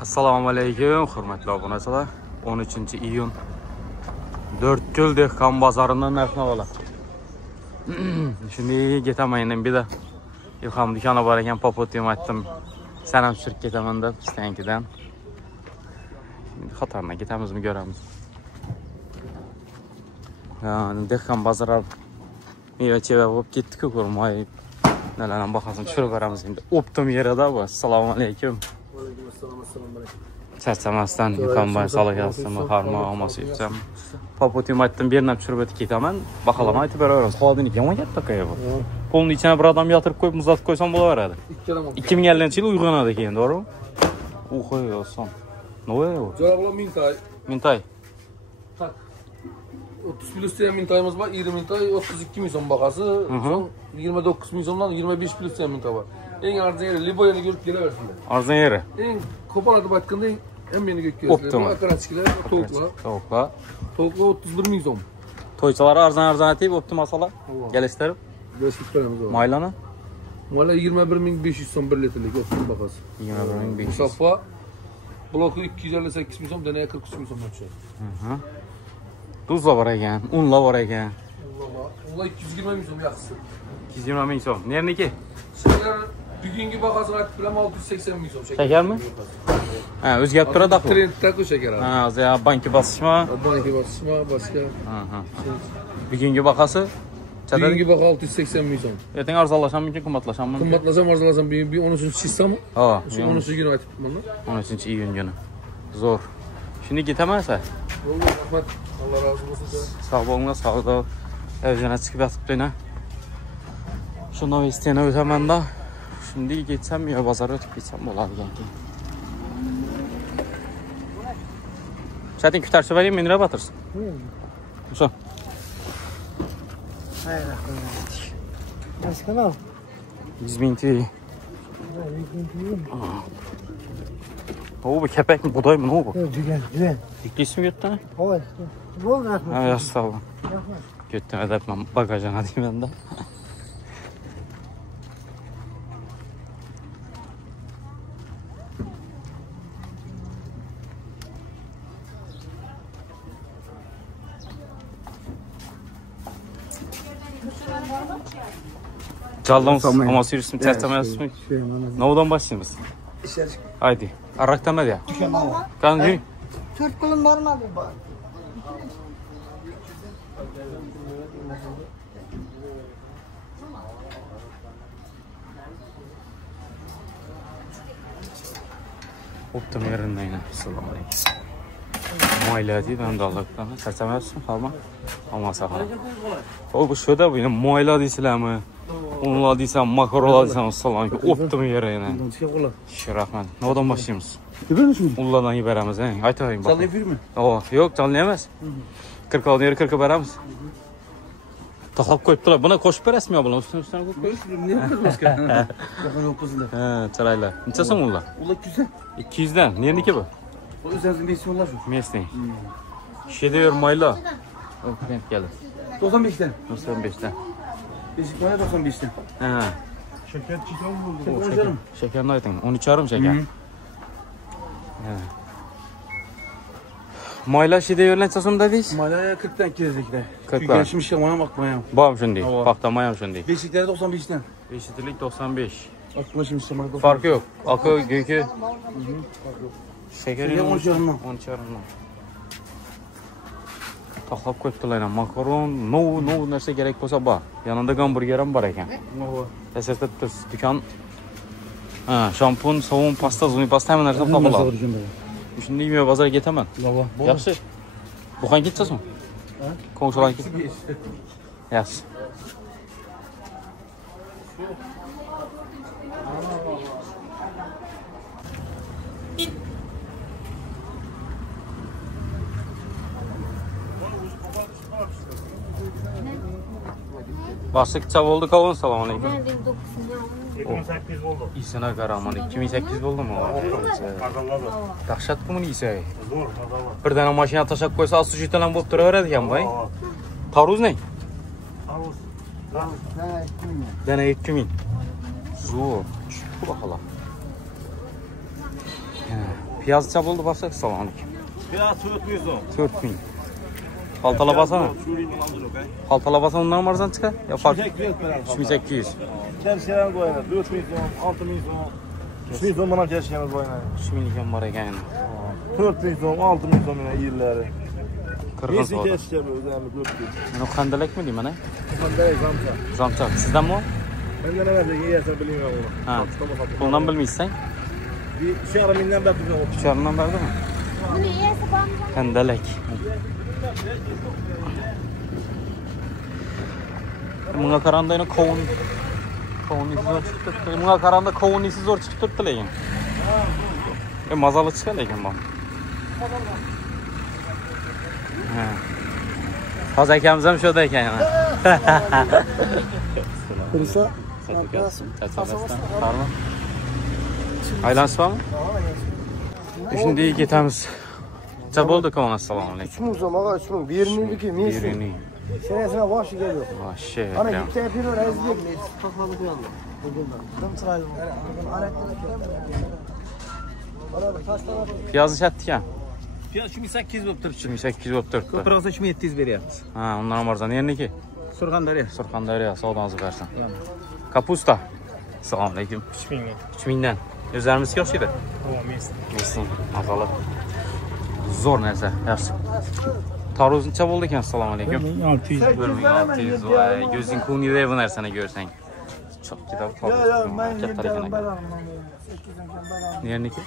Assalomu alaykum, hurmatli obunachilar. 13-iyun 4 dehqon bozoridan narx-navolar. Shuni ketaman endi bir de ilhom dükkanı bor ekan, popotiyam aytdim. Sanam tushirib ketaman deb istankidan. Şimdi xatarına ketamizmi ko'ramiz. Yani dehqon bozori meva-cheva bo'lib ketdi-ku, ko'rmay. Nalardan bahasini tushirib ko'ramiz endi. Optim yerida bu. Assalomu alaykum. Charchamasdan yuqamay salagasimi, harma olmasa yetsam. Popotiyam aytdim, bir yerdan tushirib o'tib ketaman. Bakalama aytib beraveramiz. Xodini yomon katta qayerda. Polni ichine bir adam yatırıp koyup muzlatib qo'ysam bo'laveradi. 2050-yil uyg'onadi keyin, to'g'rimi? Uxoy oson. Nima bu? Cevabla Mintay. Mintay. Tak. 30 plus diye Mintay'ımız var. 20 Mintay 32 milyon bakası. Son 29 milyondan 25 plus diye Mintay var. En arzın yeri Liboya'nı görüp geleversinler. Arzın yeri. En kopaladı batkında en yeni gökçeler. Bu akaratçılar tavukla. Tavukla 31 milyon. Toyçaları arzan etip optim masalar. Gel isterim. Maylana? Mayla 21.500 son 1 litrelik optim bakası. 21.500. Safa bloku 258 milyon, deneye 43 milyon düşüyor. Tuzla var ekan, unla var ekan. Unla 220 milyon yaxşısı. 220 milyon. Nerniki? Şeker bugünkü bakasını aytib bilaman 680 milyon şeker. Şeker mi? Ha, o'zgarib turadi-ku. Trendda-ku şeker. Ha, o'zi banki bosishma. Banki bosishma, boshqa. Bugungi bahası? Bugünkü baka 680 milyon. Ertaga arzonlasham mumkin, qimmatlasham mumkin. Qimmatlasam arzalasam bir 13-chizsami? Ha, 13-günü aytib mana. 13-iyun kuni. Zo'r. Shuni ketamansa? Bo'ldi, rahmat. Alloh razı olsun. Sağ olun, sağ ol. Evjana chiqib yotibdi-na. Shu novesteni o'taman-da. Şimdi getsem ya bozor o'tib ketsam bo'ladi ekan. Zaten kutarsa vereyim, men lira batırsın. Şu. Hayır, başka ne? 100.000 TL. Bu kepek mi, buday mı, ne bu? Düven. Diklisi mi göttü? Evet. Bol rahmet. Ha, ya sağ olun. Göttüm edepmem, bagajına diyeyim ben de. Callımız ama sürüsüm terteme yazısın. Novadan başlayayım. Haydi. Arrak demedi ya. Kan yürü. Türk kulun var mı abi? Optum yerinden yine. Assalamu aleyküm. Muayla değil, ben de Allah'tan. Terteme yazısın, kalma. Ama sakın. O bu şöyle bu yine muayla değilsizler mi? Onunla değilsen, makarola değilsen, assalamu aleyküm. Optum yeri yine. Şirahman. Novadan başlayayımız. Güven misin? Ulladan iyi veremiz, he. Haydi bakayım bak. Canlı yapıyor mu? Yok, canlı yemez. 40 aldın yeri 40'a veremiz. Taklap koyuptular. Buna koşup verəsin ya bunlar. Üstüne koyup. Ne yapıyorsun başka? Bakın yok kızında. He, çırayla. Neçəsin ulla? Ula güzel. 200'den. Niye ki bu? O üzerinizde isim var şu. Mesleği. Şede yor mayla. O klient gelir. 95'ten. 95'ten. Beşik bana 95'ten. He. Şeker çiğdem buldu. Şeker ne aydın? 13 yarım şeker. He. Mayla şede yor neçəsin dediyiz? Malaya 40'tan kirazikler. 40'dan. Çünkü gelişmiş yamana bakmayam. Bağım şimdi. Baktamayam şimdi. Beşikleri 95'ten. Beşiklilik 95. Aklıma şimdi şamana Farkı yok. Akı, gökü. Şekeri 13 yarımdan. 13 yarımdan. Taxlap koyuptular yani. Makaron, no nerse gerek olsa bak. Yanında hamburgerim var ekan. Esasda dükkan. Ha, şampun, savun, pasta, zuni pasta hemen narsa tapılar. Şimdi yemeye bazara getemem. Yaxşı. Buxan ketçəsən? Ha? Konuşalan ki. Yaxşı. Başlık çab oldu kavun, salam aleyküm. 2008 oldu. İsine karaman, 2008 oldu mu? Dahşat kumunu ise. Zor, Bir tane maşina taşak koysa az sucuk falan bulup duruveradi ekan bay. Taruz ne? Taruz. Dana 2000. Zo'r. Bu bakalım. Piyazcha bo'ldi bo'lsa, assalomu alaykum. Piyaz 400 so'm. 4000. Xaltalab olsana. Xaltalab olsa undan arzon chiqar? Yo, farq 3800. Tersiyalar qo'yadi. 4000 so'm, 6000 so'm. 3000 so'm bilan tersiyalar qo'yadi. 3000 ekan bor ekan. 4000 so'm, 6000 so'm yana yillari. Qirg'iz Nesi bo'ldi. tersiya o'zlari 4000. Mana qandalakmi deyman, ha? Qanday zamcha? Zamcha. Sizdanmi? Menga nima deb yeyasa bilmayman uni. Ha. Bundan bilmaysan? 2,5 mingdan bak turgan. 3,5 dan berdimi? Buni yeysa bormi? Qandalak. Bunga qaranda yana qovunisi zo'r chiqib turibdi. Bunga qaranda qovunisi zo'r chiqib turibdi lekin. Mazali chiqar lekin bu. Ha. Hozir akamiz ham shu yerda ekan. Qilsa, Qarmi? Aylansizmi? Shunda ketamiz. Necha bo'ldi kavan, assalomu alaykum. 3000 so'm, og'a 3000. Bermaydi-ku, men. Bering. Senasina boshiga yo'q. Voshshi. Ana bitta yapıyor, azizlik. To'xtalib qo'yalım. Kim chiroyli. Ana tashlab. Piyozni shatdi-kan. Piyaz 3800 bo'lib turibdi. 2800 bo'lib turibdi. Ko'proq 3700 beryapmiz. Ha, undan ham arzon. Yerniki? Surxondaryo. Surxondaryo, savdoningizni bersin. Kapusta. Assalomu alaykum. 3000 dan. 3000 dan. O'zlarimizga o'xshaydi. Mesin, mazali. Zo'r narsa, yaxshi. Tarvuz necha bo'ldi ekan? Assalomu alaykum. 1600. 1600. Voy, ko'zing kuniday bu narsani ko'rsang. Cho'p ketadi tarvuz. Men Katta ekan. Nerniki?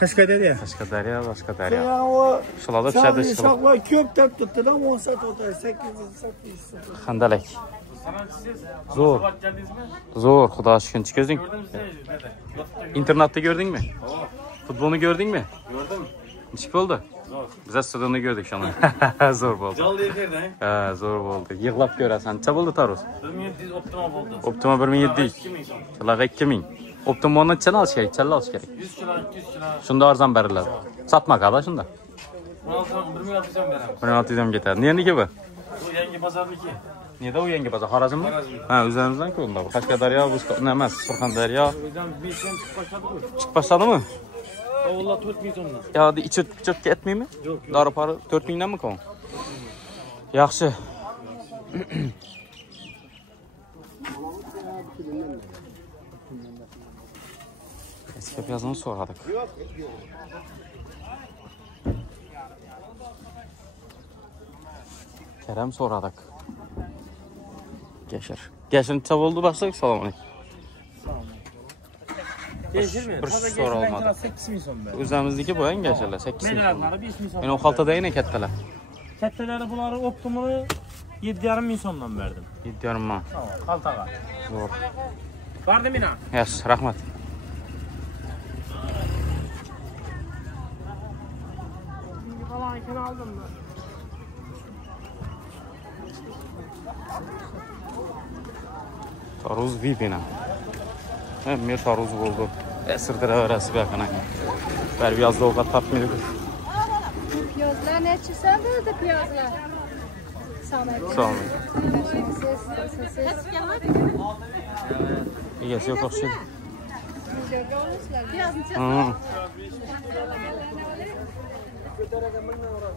Qashqadaryo. Qashqadaryo, Qashqadaryo. Ya o Shularda pishadi ishlar. shoqlar ko'p deb turibdi-da, 10 soat o'tadi, 800. Xandalak. Zo'r. Zo'r, xudo shukr. Ko'zing. İnternetda gördingmi? Futbolni gördingmi? Gördüm. Nechik bo'ldi? Zo'r. Biz stadionda ko'rdik shuni. Zo'r bo'ldi. Jaldi efirda. Ha, zo'r bo'ldi. Yig'lab ko'rasan. Necha bo'ldi tarvuz? 1700 optimal bo'ldi. Optima 1700. 2000 so'm. Chilaga 2000. Optimonni nechani olish kerak? Challa olish kerak. 100 kilo, 200 kilo. Shunda arzon beriladi. Satmaqada shunda. 1600 so'm beramiz. 1600 ham ketadi. Nerniki bu? Bu yangi bozorniki. Neda u yangi bozor? Xorazmmi? Ha, o'zlarimizdan-ku unda. Qashqadaryo, nima emas, Surxondaryo. Bizdan 5 so'm chiqib boshladi-ku. Chiqib boshladimi? Ovullar 4000 so'mdan. Yo'qdi, ichib ketmaymi? Yo'q. Dori-pari 4000 danmi qon? Yaxshi. Eski piyozni so'radik. Karam so'radik. Gashir. Gashir necha bo'ldi baxshi? Assalomu alaykum. Yeshirmi? Bir so'ra olmadim. 8000 so'm berdi. O'zimizniki bu ham gashirlar 8000. Melarlari 5000 so'm. Men o xaltada yana kattalar. Kattalari buları optimali 7500 so'mdan berdim. 7,5 ming. Tamam, qaltaga. Zo'r. Bardi mina. Yaxshi, rahmat. Falan ikini aldım ben. Tarvuz vipina. Men tarvuz bo'ldi. Sirtiraverasiz bu yoqdan. Bari yozda ovqat topmaydi. Piyozlar necha so'm bo'ldi piyozlar? Sağ olun. Egasi yo'q o'xshaydi. Piyozni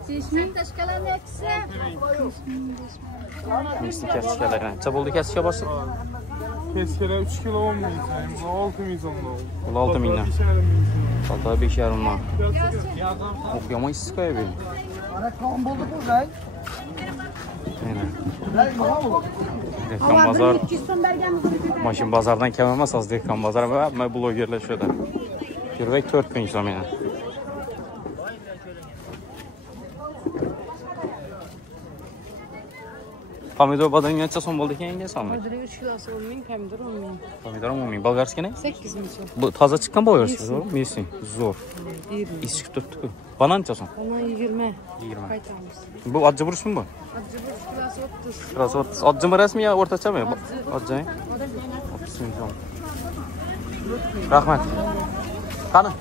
Çeşmin taşkalarını ekse. Misli keskalagan. Necha bo'ldi keska boshqa? Keskalar 3 kilo 10 ming so'm, 6000 so'm. Bu 6000 dan. Qalta 5,5 ming. O'qiyamaysiz qo'yib. Ana kon bo'ldi bu, rang. Dehqon bozor. Mashin bozordan kam emas, hozir dehqon bozor va hamma blogerlar shu yerda. Kirvak 4000 so'm yana. Pomidor badani necha so'm bo'ldi ekan endi so'm? Pomidor 3 kilosi 10 ming, pomidor 10 ming. Pomidor 10 ming. Bolgarskini? 8 ming so'm. Bu toza chiqqan bolgarski, to'g'rimi? Mesin. Zo'r. Is chiqib turibdi-ku. Banan necha so'm? Ona 20. 20. Qaytamiz. Bu oddiy burishmi bu? Oddiy bir kilosi 30. Kilosi 30. Oddimi rasmiy yo o'rtachami? Oddiy. 30 ming so'm. Rahmat. Qani?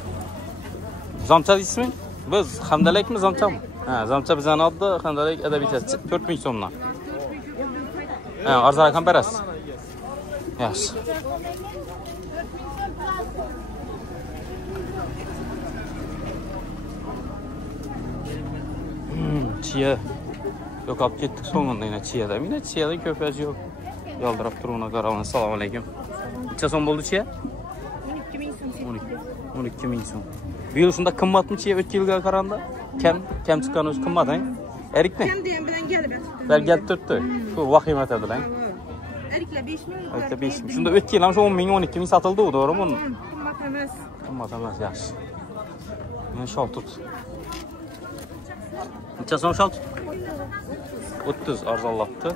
Zamcha deysizmi? Biz Hamdalakmi, Zamchami? Ha, Zamcha bizani oddiy, Hamdalak adabiyotchi 4000 so'mdan. Ha, arzon rakam berasiz. Yaxshi. Çiye yok alıp gittik sonunda yine çiyede. Yine çiyede köpeci yok. Yaldırıp duruna karavan. Selamun aleyküm. Neçe son buldu çiye? 12 ming so'm. Bu yıl shunda qimmatmi chiya o'tgan yilga qaraganda? Kam chiqqani o'zi qimmat, ha? Erikmi? Kam degan bilan kelib yotibdi. Bel kelib turibdi. Shu vahima etadilar. Eriklar 5 ming. Eriklar 5 ming. Shunda o'tgan yil ham shu 10 ming, 12 ming sotildi-ku, to'g'rimi? Qimmat emas. Qimmat emas, yaxshi. Mana shol tut. Necha so'm shol tut? 30 arzonlabdi.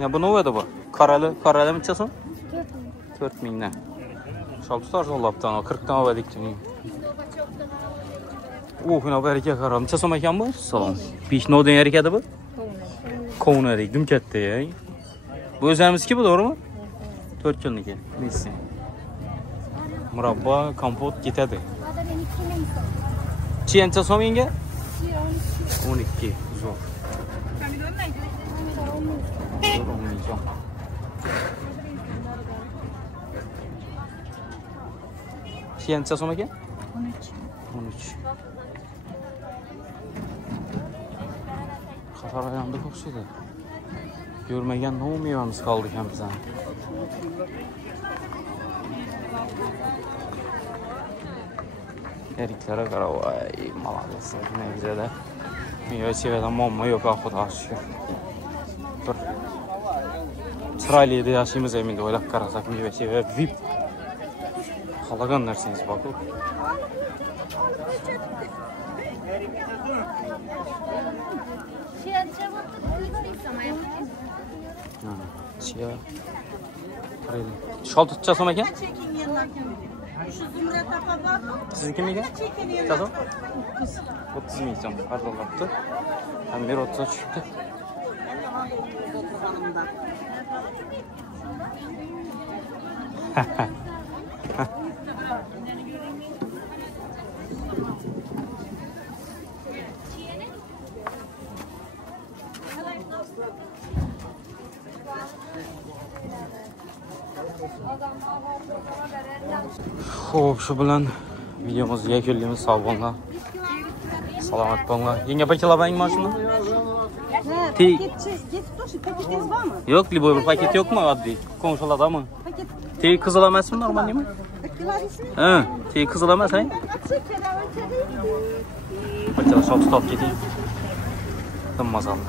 Ya bu nima edi bu? Qarali necha so'm? 4 mingdan. Shol tut arzonlabdi, 40 dan oldik. O'xina baraka qarab. Necha so'm ekan bu? Salom. 5 nodan erekadi bu? Kovun erik, dum katta, ya. Bu o'zimizniki bu, to'g'rimi? 4 kunligi. Messi. Murabba, kompot ketadi. Chi necha so'm menga? 12. Zo'r. Chi necha so'm ekan? 13. Qator ayamda o'xshaydi. Görmegen ne mevamiz kaldı hem bize. Eriklere kara vay malalısın ne güzel de. Meyve seveden mamma yok Xudoga shukr. Bir chiroyli yaşayımız eminde o'ylab qarasak meyve seve VIP. Xalagan narsangiz bor-ku. Chia. Shol tutcha so'm ekan? Sizniki nega? Qazon? 30 ming so'm arzonlabdi. Ham bir 30 tushibdi. Xo'p, shu bilan videomizni yakunlaymiz. Sog' bo'linglar. Salomat bo'linglar. Yenge paketlabang mana shuni. Paketingiz bormi? Yo'q, liboy bir paket yo'qmi? Oddiy. Qo'ng'iladami? Paket. Tey qizil emasmi, normalmi? Ha, tey qizil emas, ha? Paketlab sotib keting. Tim mazali.